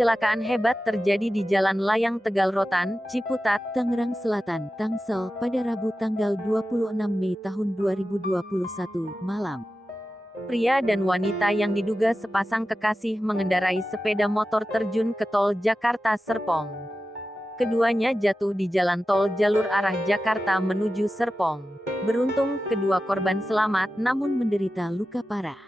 kecelakaan hebat terjadi di Jalan Layang Tegal Rotan, Ciputat, Tangerang Selatan, Tangsel, pada Rabu tanggal 26 Mei tahun 2021 malam. Pria dan wanita yang diduga sepasang kekasih mengendarai sepeda motor terjun ke tol Jakarta Serpong. Keduanya jatuh di jalan tol jalur arah Jakarta menuju Serpong. Beruntung, kedua korban selamat namun menderita luka parah.